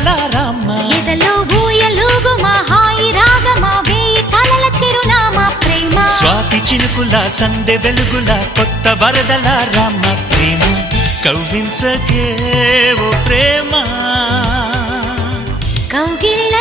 వరదల రామ ఎదలో ఊయలుగు మా హాయి రాగమా వేయి కలల చిరునామా ప్రేమ స్వాతి చినుకుల సందె వెలుగుల కొత్త వరదల రామ ప్రేమ కవ్వించకే ఓ ప్రేమ కౌగిళ్ళ